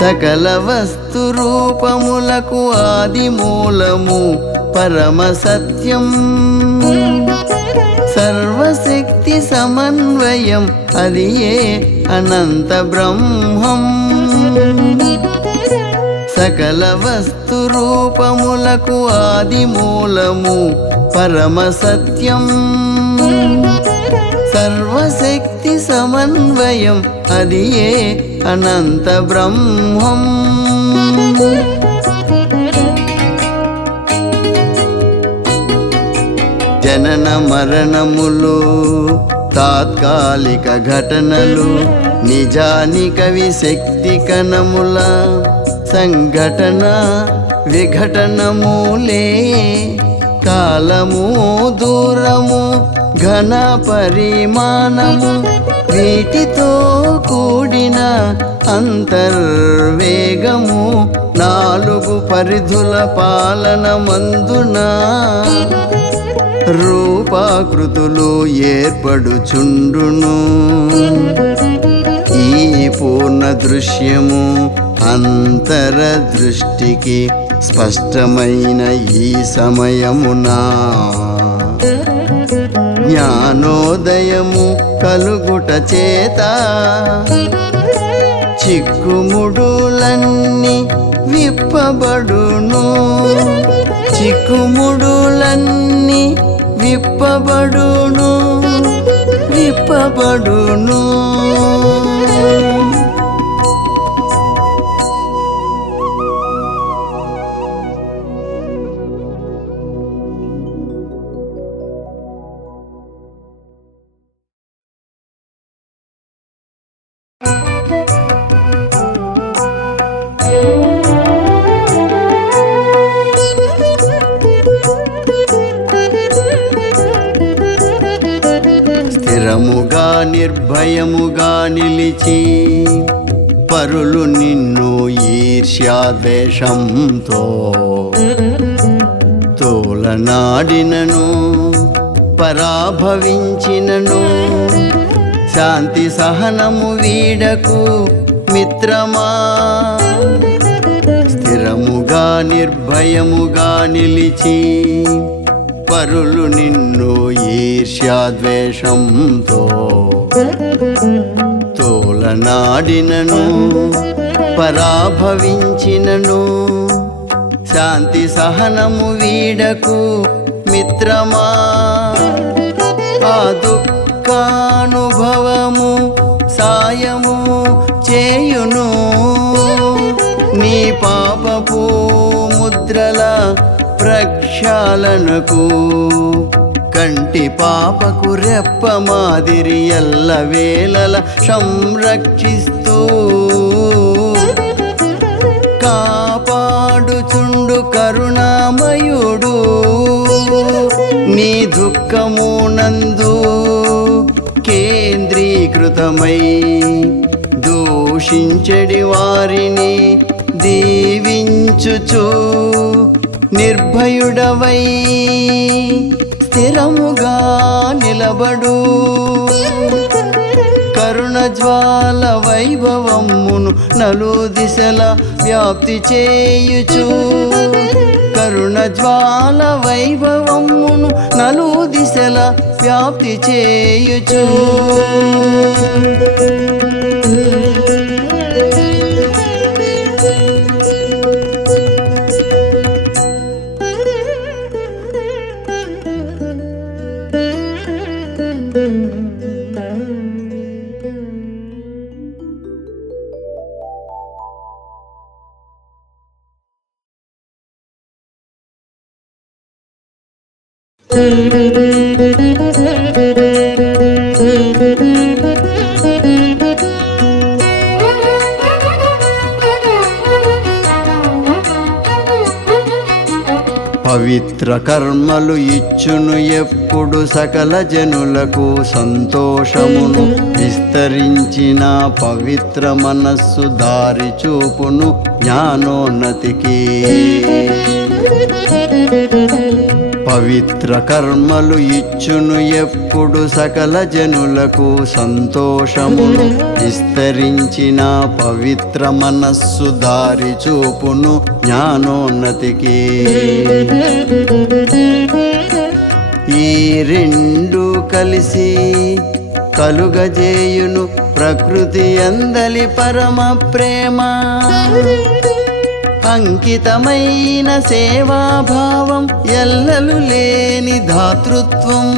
సకల వస్తు రూపములకు ఆది మూలము పరమ సత్యం. సర్వశక్తి సమన్వయం అది ఏ అనంత బ్రహ్మం. సకల వస్తు రూపములకు ఆది మూలము పరమ సత్యం. సర్వశక్తి సమన్వయం అది ఏ అనంత బ్రహ్మం. జనన మరణములు తాత్కాలిక ఘటనలు నిజానికవి శక్తి కణముల సంఘటన విఘటనములే. కాలము దూరము ఘన పరిమాణము వీటితో కూడిన అంతర్వేగము. నాలుగు పరిధుల పాలన మందున రూపాకృతులు ఏర్పడుచుండును. ఈ పూర్ణ దృశ్యము అంతర దృష్టికి స్పష్టమైన ఈ సమయమున జ్ఞానోదయము కలుగుట చేత చిక్కుముడులన్నీ విప్పబడును. చిక్కుముడులన్నీ విప్పబడును విప్పబడును. స్థిరముగా నిర్భయముగా నిలిచి పరులు నిన్ను ఈర్ష్యాద్వేషంతో తోలనాడినను పరాభవించినను శాంతి సహనము వీడకు మిత్రమా. స్థిరముగా నిర్భయముగా నిలిచి పరులు నిన్ను ఈర్ష్యాద్వేషంతో తోలనాడినను పరాభవించినను శాంతి సహనము వీడకు మిత్రమా. ఆ దుఃఖానుభవము సాయము చేయును నీ పాపపు ముద్రల ప్రక్షాళనకు. కంటి పాపకు రెప్ప మాదిరి ఎల్ల వేళల సంరక్షిస్తూ కాపాడుచుండు కరుణామయుడు. నీ దుఃఖమునందు కేంద్రీకృతమై దూషించడి వారిని దీవించుచు నిర్భయుడవై స్థిరముగా నిలబడు. కరుణ జ్వాల వైభవమును నలుదిశల వ్యాప్తి చేయుచు. కరుణ జ్వాల వైభవమును నలుదిశల వ్యాప్తి చేయుచు. పవిత్ర కర్మలు ఇచ్చును ఎప్పుడు సకల జనులకు సంతోషమును. విస్తరించిన పవిత్ర మనస్సు దారి చూపును జ్ఞానోన్నతికి. పవిత్ర కర్మలు ఇచ్చును ఎప్పుడు సకల జనులకు సంతోషమును విస్తరించిన పవిత్ర మనస్సు దారి చూపును జ్ఞానోన్నతికి. ఈ రెండు కలిసి కలుగజేయును ప్రకృతి అందలి పరమ ప్రేమ. అంకితమైన సేవాభావం ఎల్లలు లేని ధాతృత్వం.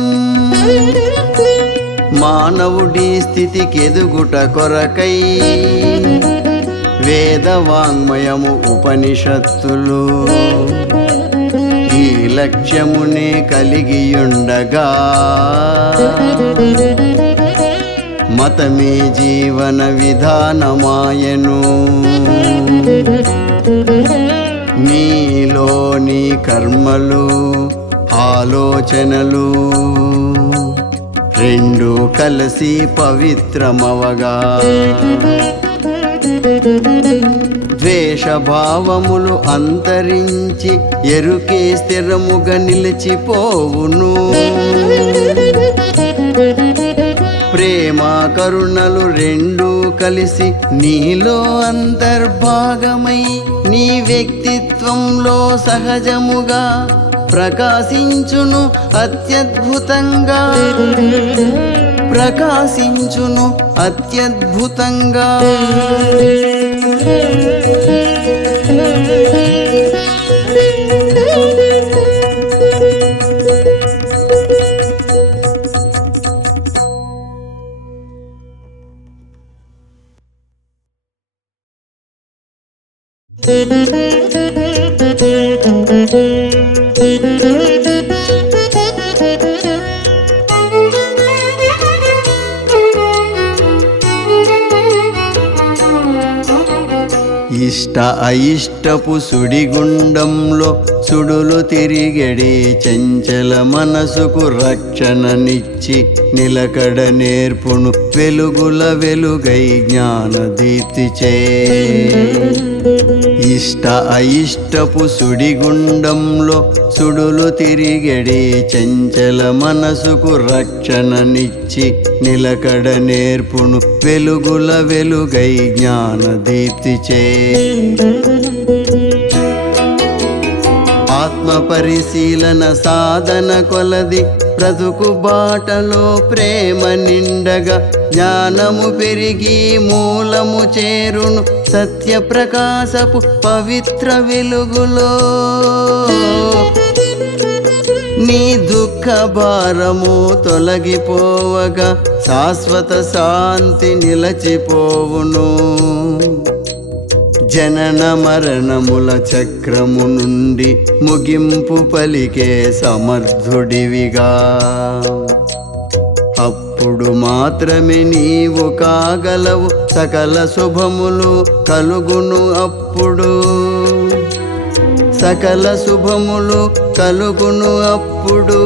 మానవుడి స్థితికెదుగుట కొరకై వేదవాంగ్మయము ఉపనిషత్తులు ఈ లక్ష్యమునే కలిగియుండగా మతమే జీవన విధానమాయను. నీలోని కర్మలు ఆలోచనలు రెండు కలిసి పవిత్రమవగా ద్వేషభావములు అంతరించి ఎరుకే స్థిరముగా నిలిచిపోవును. ప్రేమ కరుణలు రెండు కలిసి నీలో అంతర్భాగమై నీ వ్యక్తిత్వంలో సహజముగా ప్రకాశించును అత్యద్భుతంగా. ప్రకాశించును అత్యద్భుతంగా. ఇష్ట అయిష్టపు సుడిగుండంలో సుడులు తిరిగడి చంచల మనసుకు రక్షణనిచ్చి నిలకడ నేర్పును వెలుగుల వెలుగై జ్ఞానదీప్తిచే. ఇష్ట అయిష్టపు సుడిగుండంలో సుడులు తిరిగడి చంచల మనసుకు రక్షణనిచ్చి నిలకడ నేర్పును వెలుగుల వెలుగై జ్ఞానదీప్తిచే. ఆత్మ పరిశీలన సాధన కొలది బ్రతుకు బాటలో ప్రేమ నిండగా జ్ఞానము పెరిగి మూలము చేరును సత్య ప్రకాశపు పవిత్ర వెలుగులో. నీ దుఃఖ భారము తొలగిపోవగా శాశ్వత శాంతి నిలచిపోవును. జనన మరణముల చక్రము నుండి ముగింపు పలికే సమర్థుడివిగా. అప్పుడు మాత్రమే నీవు కాగలవు సకల శుభములు కలుగును. అప్పుడు సకల శుభములు కలుగును. అప్పుడు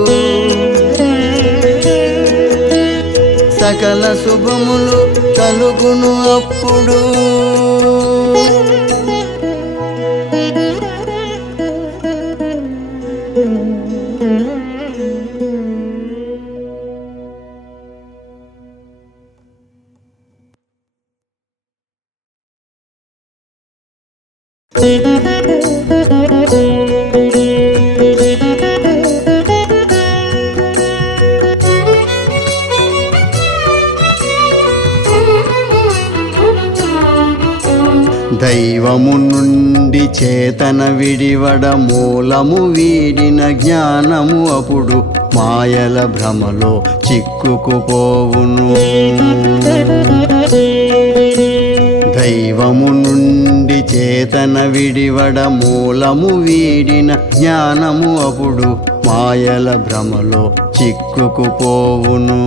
సకల శుభములు కలుగును. అప్పుడు దైవము నుండి చేతన విడివడ మూలము వీడిన జ్ఞానము అప్పుడు మాయల భ్రమలో చిక్కుకుపోవును. దైవము నుండి చేతన విడివడ మూలము వీడిన జ్ఞానము అప్పుడు మాయల భ్రమలో చిక్కుకుపోవును.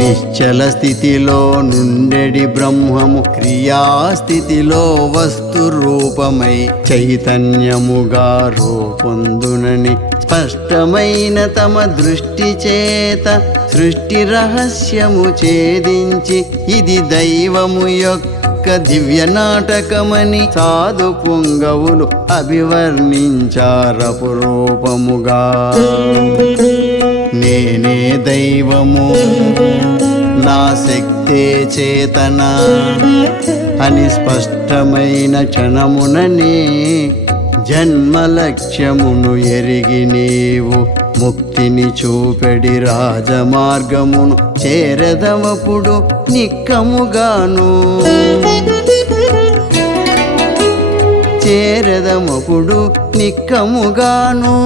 నిశ్చల స్థితిలో నుండెడి బ్రహ్మము క్రియాస్థితిలో వస్తు రూపమై చైతన్యముగా రూపొందునని స్పష్టమైన తమ దృష్టి చేత సృష్టి రహస్యము ఛేదించి ఇది దైవము యొక్క యొక్క దివ్య నాటకమని సాధు పుంగవులు అభివర్ణించారపురూపముగా. నేనే దైవము, నా శక్తే చేతన అని స్పష్టమైన క్షణముననే జన్మ లక్ష్యమును ఎరిగి నీవు ముక్తిని చూపెడి రాజమార్గమును చేరదవపుడు నిక్కముగాను. చేరదమపుడు నిక్కముగాను.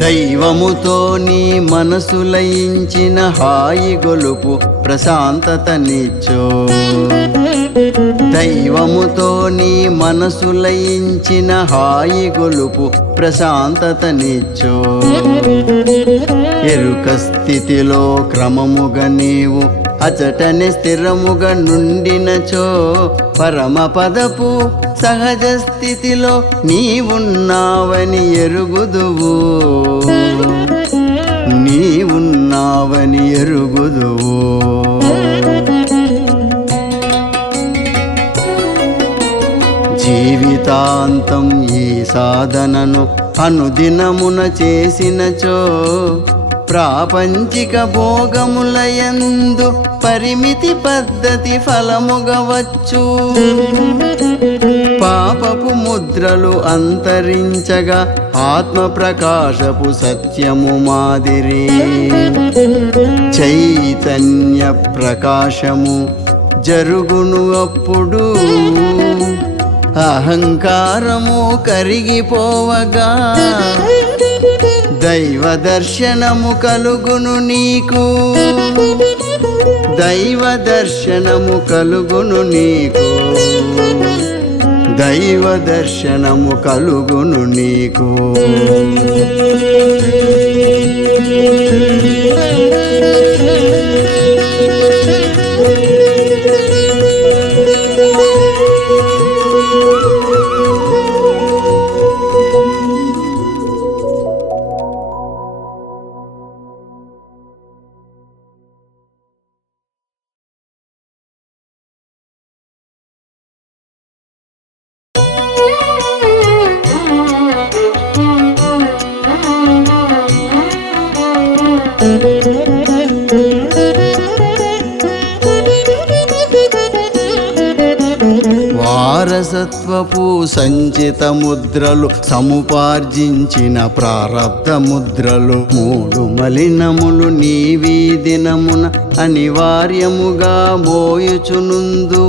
దైవముతో నీ మనసు లయించిన హాయి గొలుపు ప్రశాంతతనిచ్చో. దైవముతో నీ మనసు లయించిన హాయి గొలుపు ప్రశాంతతనిచ్చో. ఎరుక స్థితిలో క్రమముగా నీవు అచటని స్థిరముగా నుండినచో పరమపదపు సహజ స్థితిలో నీవున్నావని ఎరుగుదువు. నీవున్నావని ఎరుగుదువు. జీవితాంతం ఈ సాధనను అనుదినమున చేసినచో ప్రాపంచిక భోగములయందు పరిమితి పద్ధతి ఫలముగవచ్చు. పాపపు ముద్రలు అంతరించగా ఆత్మ ప్రకాశపు సత్యము మాదిరి చైతన్య ప్రకాశము జరుగును. అప్పుడు అహంకారము కరిగిపోవగా దైవ దర్శనము కలుగును నీకు. దైవ దర్శనము కలుగును నీకు. దైవ దర్శనము కలుగును నీకు. వారసత్వపు సంచిత ముద్రలు సముపార్జించిన ప్రారబ్ధ ముద్రలు మూడు మలినములు నీవీ దినమున అనివార్యముగా మోయుచునుందు.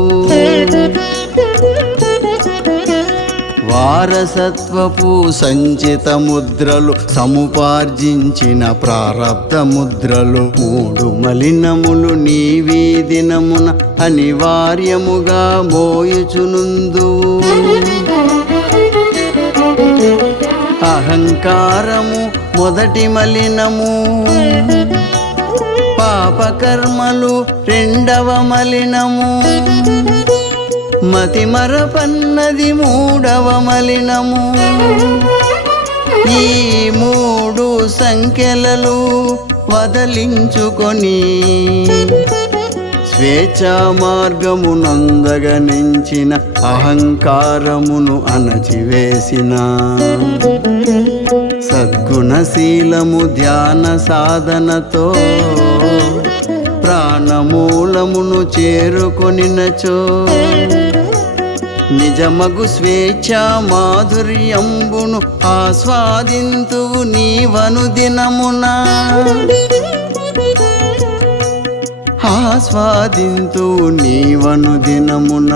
వారసత్వపు సంచిత ముద్రలు సముపార్జించిన ప్రారబ్ధ ముద్రలు మూడు మలినములు నీవీ దినమున అనివార్యముగా మోయుచునుందు. అహంకారము మొదటి మలినము, పాపకర్మలు రెండవ మలినము, మతిమరపన్నది మూడవ మలినము. ఈ మూడు సంఖ్యలలు వదలించుకొని స్వేచ్ఛా మార్గమునందగనించిన అహంకారమును అణచివేసిన సద్గుణశీలము ధ్యాన సాధనతో ప్రాణమూలమును చేరుకొనినచో నిజమగు స్వేచ్ఛా మాధుర్యంబును ఆస్వాదింతువు నీవను దినమున. ఆస్వాదింతువు నీవను దినమున.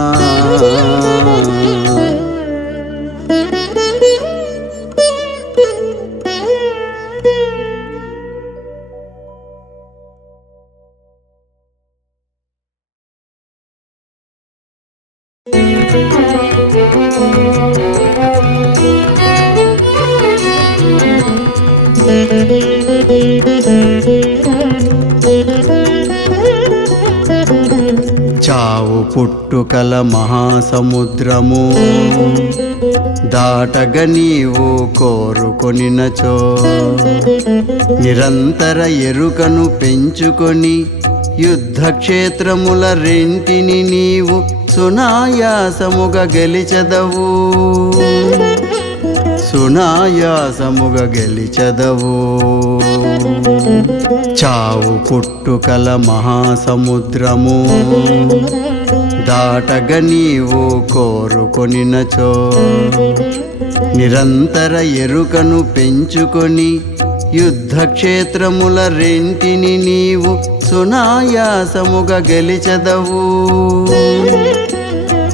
చావు పుట్టుకల మహాసముద్రము దాటగ నీవు కోరుకొనినచో నిరంతర ఎరుకను పెంచుకొని యుద్ధక్షేత్రముల రెంటిని నీవు సునాయాసముగా గెలిచెదవు, సునాయాసముగా గెలిచెదవు. చావు పుట్టుకల మహాసముద్రము దాటగ నీవు కోరుకొనినచో నిరంతర ఎరుకను పెంచుకొని యుద్ధక్షేత్రముల రెంటిని నీవు సునాయాసముగా గెలిచెదవు,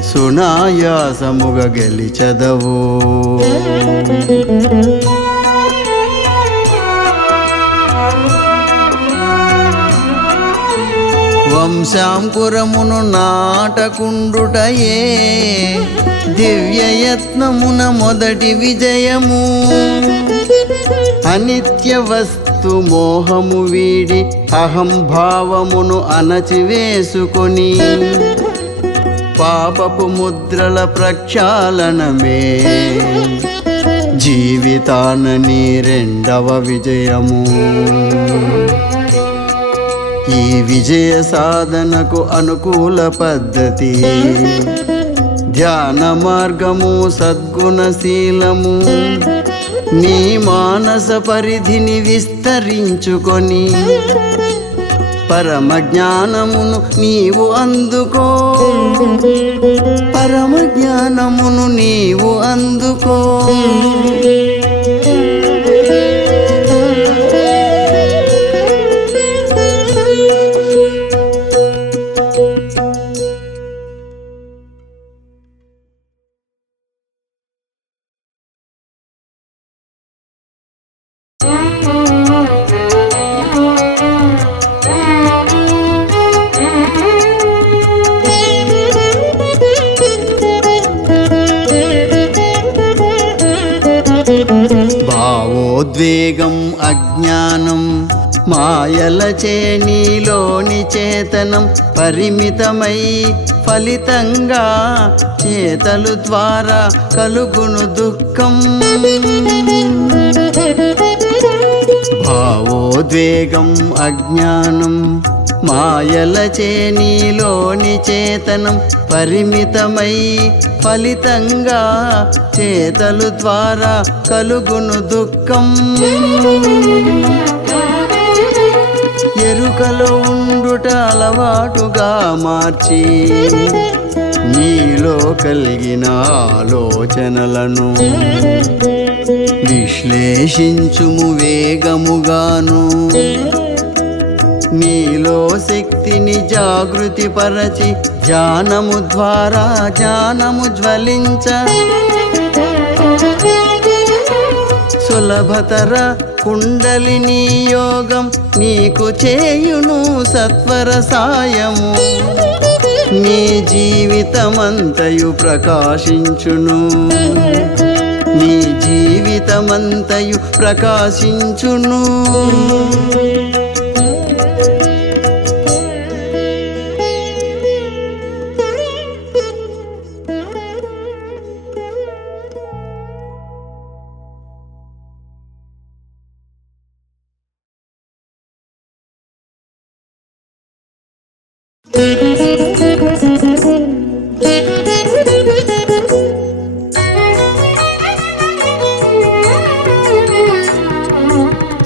సునాయాసముగా గెలిచెదవు. వంశాంకురమును నాటకుండుటయే దివ్యయత్నమున మొదటి విజయము. అనిత్య వస్తు మోహము వీడి అహంభావమును అణచివేసుకొని పాపపు ముద్రల ప్రక్షాళనమే జీవితాన నీ రెండవ విజయము. ఈ విజయ సాధనకు అనుకూల పద్ధతి ధ్యాన మార్గము, సద్గుణశీలము. నీ మానస పరిధిని విస్తరించుకొని పరమ జ్ఞానమును నీవు అందుకో, పరమ జ్ఞానమును నీవు అందుకో. భావోద్వేగం అజ్ఞానం మాయలచే నీలోని చేతనం పరిమితమై ఫలితంగా చేతలు ద్వారా కలుగును దుఃఖం. భావోద్వేగం అజ్ఞానం మాయలచే నీలోని చేతనం పరిమితమై ఫలితంగా చేతలు ద్వారా కలుగును దుఃఖం. ఎరుకలో ఉండుట అలవాటుగా మార్చి నీలో కలిగిన ఆలోచనలను విశ్లేషించుము వేగముగాను. నీలో శక్తిని జాగృతి పరచి ధ్యానము ద్వారా జ్ఞానము జ్వలించ సులభతర కుండలిని యోగం నీకు చేయును సత్వర సాయము. నీ జీవితమంతయు ప్రకాశించును, నీ జీవితమంతయు ప్రకాశించును.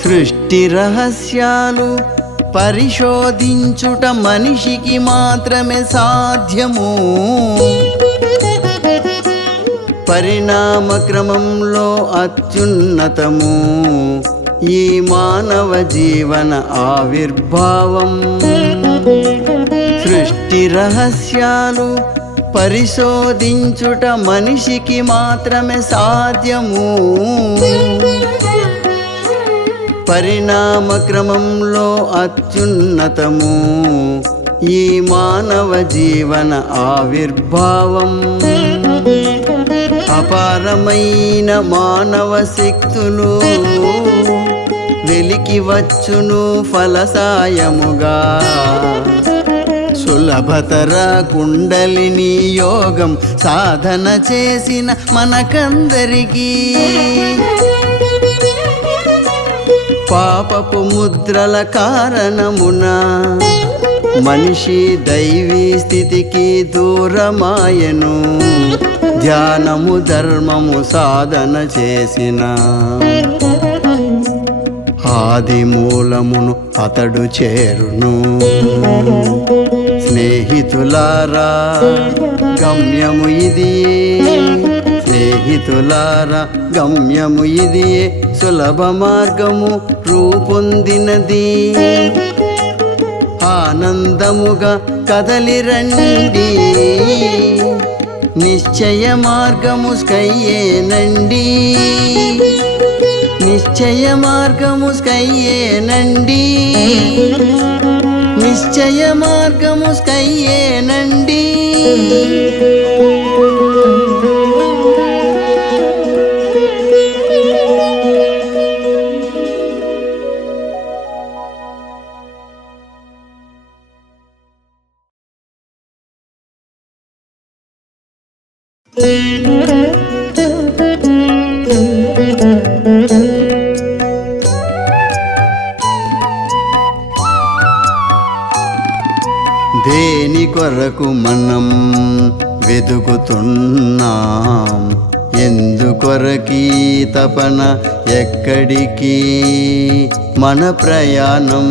సృష్టి రహస్యాలు పరిశోధించుట మనిషికి మాత్రమే సాధ్యము. పరిణామ క్రమంలో అత్యున్నతము ఈ మానవ జీవన ఆవిర్భావం. సృష్టి రహస్యాలు పరిశోధించుట మనిషికి మాత్రమే సాధ్యము. పరిణామ క్రమంలో అత్యున్నతము ఈ మానవ జీవన ఆవిర్భావం. అపారమైన మానవ శక్తులు వెలికి వచ్చును ఫలసాయముగా. సులభతర కుండలిని యోగం సాధన చేసిన మనకందరికీ పాపపు ముద్రల కారణమున మనిషి దైవీ స్థితికి దూరమాయను. ధ్యానము ధర్మము సాధన చేసిన ఆది మూలమును అతడు చేరును. స్నేహితులారా గమ్యము ఇదియే, స్నేహితులారా గమ్యము ఇదియే, సులభ మార్గము రూపొందినది. ఆనందముగా కదలిరండి, నిశ్చయ మార్గము స్కయ్యేనండి, నిశ్చయ మార్గము స్కయ్యేనండి, నిశ్చయ మార్గము స్కయ్యేనండి. దేని కొరకు మనం వెతుకుతున్నాం, ఎందుకొరకీ తపన, ఎక్కడికి మన ప్రయాణం?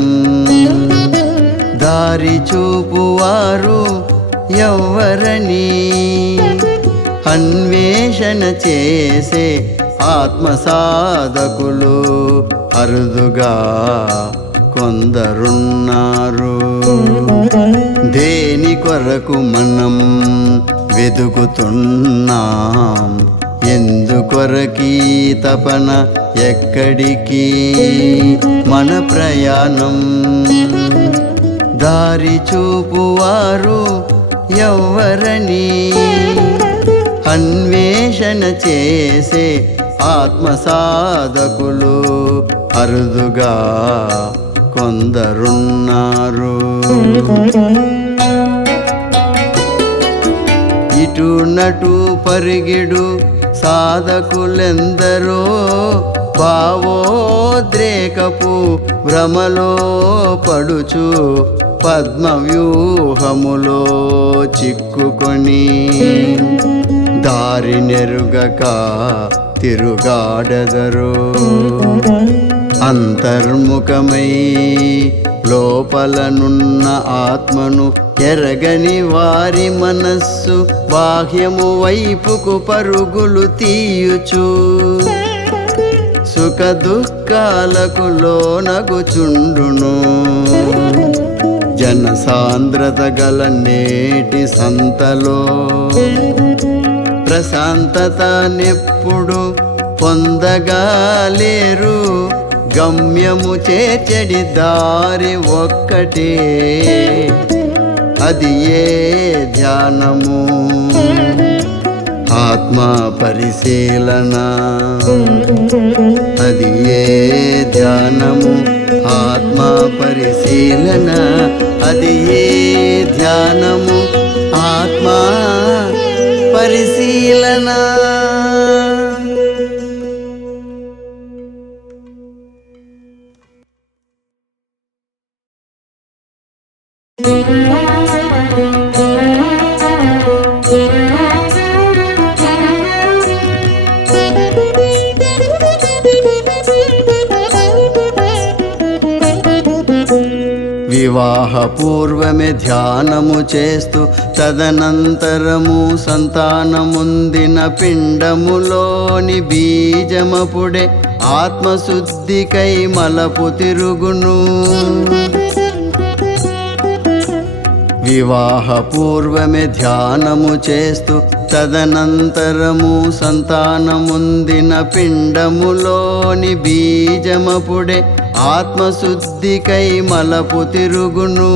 దారి చూపువారు ఎవ్వరని అన్వేషణ చేసే ఆత్మసాధకులు అరుదుగా కొందరున్నారు. దేని కొరకు మనం వెతుకుతున్నాం, ఎందుకొరకీ తపన, ఎక్కడికి మన ప్రయాణం? దారి చూపువారు ఎవ్వరని అన్వేషణ చేసే ఆత్మసాధకులు అరుదుగా కొందరున్నారు. ఇటు నటు పరిగిడు సాధకులెందరో భావోద్రేకపు భ్రమలో పడుచు పద్మవ్యూహములో చిక్కుకొని దారి నెరుగక తిరుగాడెదరు. అంతర్ముఖమై లోపలనున్న ఆత్మను ఎరగని వారి మనస్సు బాహ్యము వైపుకు పరుగులు తీయుచు సుఖ దుఃఖాలకు లోనగుచుండును. జనసాంద్రత గల నేటి సంతలో ప్రశాంతత నెప్పుడు పొందగాలేరు. గమ్యము చేర్చడి దారి ఒక్కటే, అది ఏ ధ్యానము, ఆత్మ పరిశీలన. అది ఏ ధ్యానము, ఆత్మ పరిశీలన. అది ఏ ధ్యానము, ఆత్మ పరిశీలన. వివాహ పూర్వమే ధ్యానము చేస్తూ తదనంతరము సంతానముందిన పిండములోని బీజమపుడే ఆత్మశుద్ధికై మలపు తిరుగును. వివాహ పూర్వమే ధ్యానము చేస్తూ తదనంతరము సంతానముందిన పిండములోని బీజమపుడే ఆత్మశుద్ధికై మలపు తిరుగును.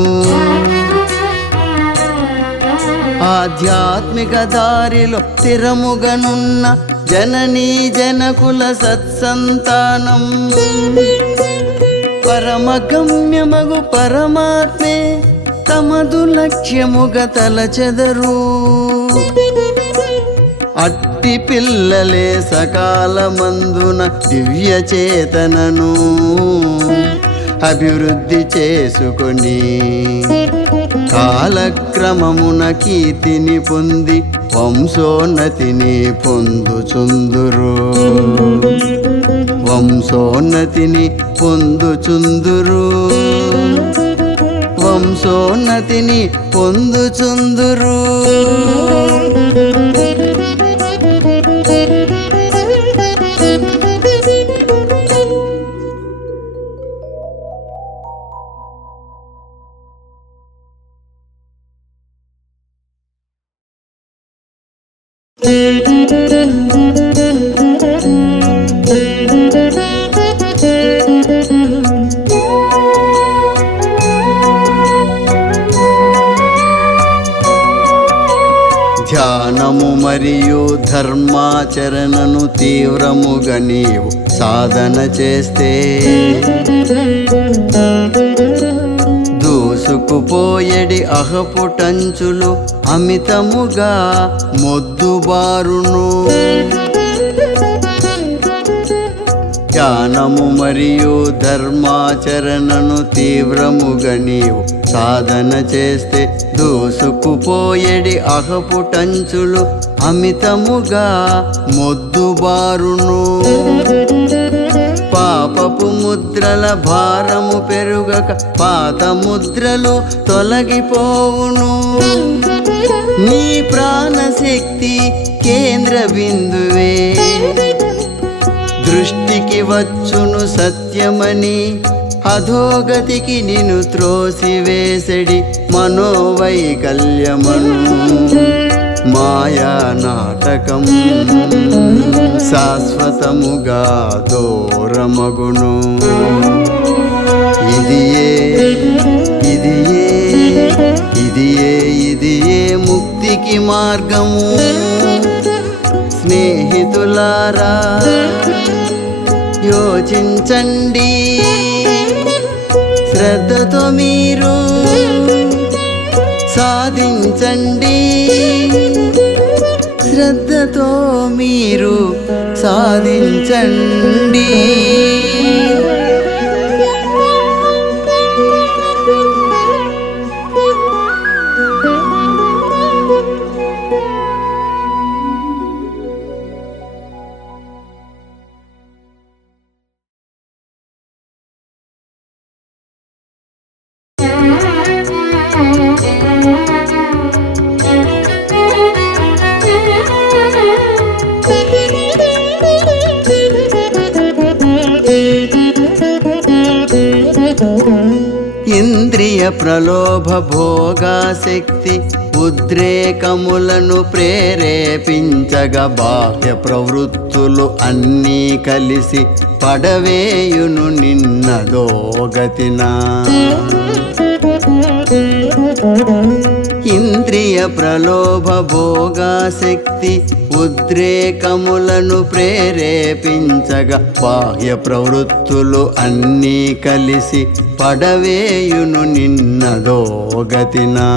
ఆధ్యాత్మిక దారిలో స్థిరముగనున్న జననీ జనకుల సత్సంతానం పరమగమ్యమగు పరమాత్మే తమదు లక్ష్యముగ తలచెదరు. అట్టి పిల్లలే సకాలమందున దివ్య చేతనను అభివృద్ధి చేసుకొని కాలక్రమమున కీర్తిని పొంది వంశోన్నతిని పొందుచుందురు. వంశోన్నతిని పొందుచుందురు. వంశోన్నతిని పొందుచుందురు. ధ్యానము మరియు ధర్మాచరణను తీవ్రముగా నీవు సాధన చేస్తే దూసుకుపోయడి అహపుటంచులు అమితముగా మొద్దుబారును. ధ్యానము మరియు ధర్మాచరణను తీవ్రముగా నీవు సాధన చేస్తే దూసుకుపోయడి అహపుటంచులు అమితముగా మొద్దుబారును. పాపపు ముద్రల భారము పెరుగక పాత ముద్రలు తొలగిపోవును. నీ ప్రాణశక్తి కేంద్ర బిందువే దృష్టికి వచ్చును సత్యమని అధోగతికి నిన్ను త్రోసివేసడి మనోవైకల్యమను మాయా నాటకం శాశ్వతముగా దూరమగును. ఇదియే ఇదియే ఇదియే ఇదియే ముక్తికి మార్గము. స్నేహితులారా యోచించండి, శ్రద్ధతో మీరు సాధించండి. శ్రద్ధతో మీరు సాధించండి. ఇంద్రియ ప్రలోభ భోగాశక్తి ఉద్రేకములను ప్రేరేపించగా బాహ్య ప్రవృత్తులు అన్నీ కలిసి పడవేయును నిన్నదోగతినా. ఇంద్రియ ప్రలోభ భోగాశక్తి ఉద్రేకములను ప్రేరేపించగా బాహ్య ప్రవృత్తులు అన్నీ కలిసి పడవేయును నిన్నదోగతినా.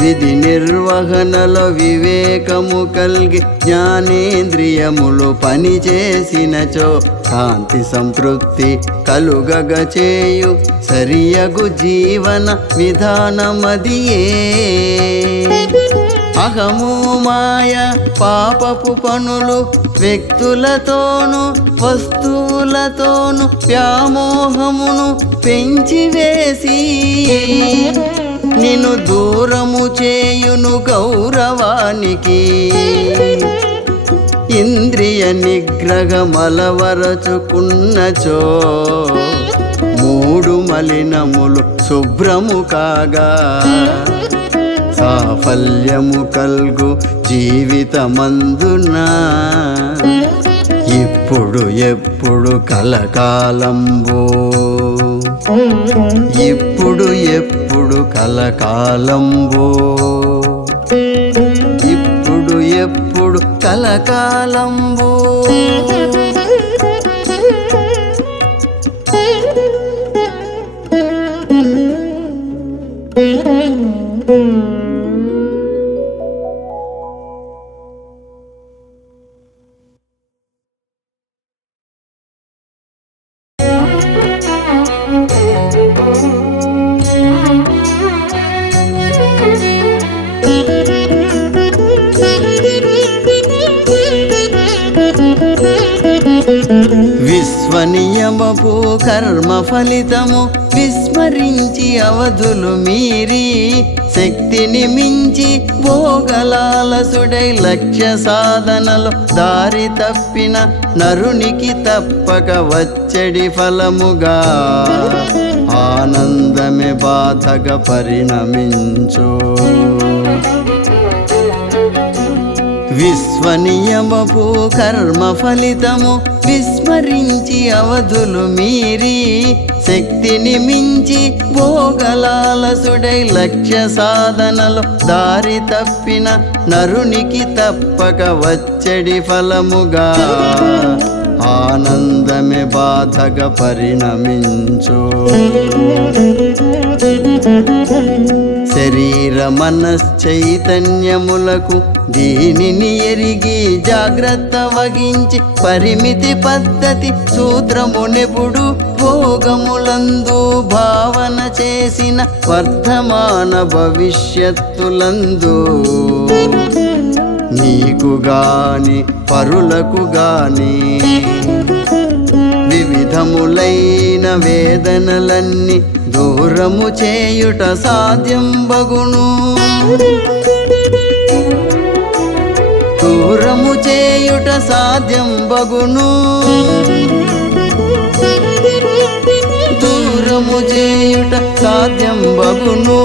విధి నిర్వహణలో వివేకము కలిగి జ్ఞానేంద్రియములు పనిచేసినచో శాంతి సంతృప్తి కలుగగ చేయు సరియగు జీవన విధానమదియే. అహము మాయ పాపపు పనులు వ్యక్తులతోను వస్తువులతోను వ్యామోహమును పెంచివేసి నిన్ను దూరము చేయును గౌరవానికి. ఇంద్రియ నిగ్రహమలవరచుకున్నచో మూడు మలినములు శుభ్రము కాగా సాఫల్యము కల్గు జీవితమందున ఇప్పుడు ఎప్పుడు కలకాలంబు. ఇప్పుడు ఎప్పుడు ఎప్పుడు కలకాలంబో ఇప్పుడు ఎప్పుడు కలకాలంబో విశ్వనియమపు కర్మ ఫలితము విస్మరించి అవధులు మీరి శక్తిని మించి భోగలాలసుడై లక్ష్య సాధనలో దారి తప్పిన నరునికి తప్పక వచ్చడి ఫలముగా ఆనందమే బాధగా పరిణమించు. విశ్వనియమపు కర్మ ఫలితము విస్మరించి అవధులు మీరి శక్తిని మించి భోగలాలసుడై లక్ష్య సాధనలో దారి తప్పిన నరునికి తప్పక వచ్చడి ఫలముగా ఆనందమే బాధగా పరిణమించు. శరీర మనశ్చైతన్యములకు దీనిని ఎరిగి జాగ్రత్త వహించి పరిమితి పద్ధతి సూత్రమునెప్పుడు భోగములందు భావన చేసిన వర్తమాన భవిష్యత్తులందు నీకు గాని పరులకు గాని వివిధములైన వేదనలన్నీ దూరము చేయుట సాధ్యం బగును. దూరము చేయుట సాధ్యం బగును. దూరము చేయుట సాధ్యం బగును.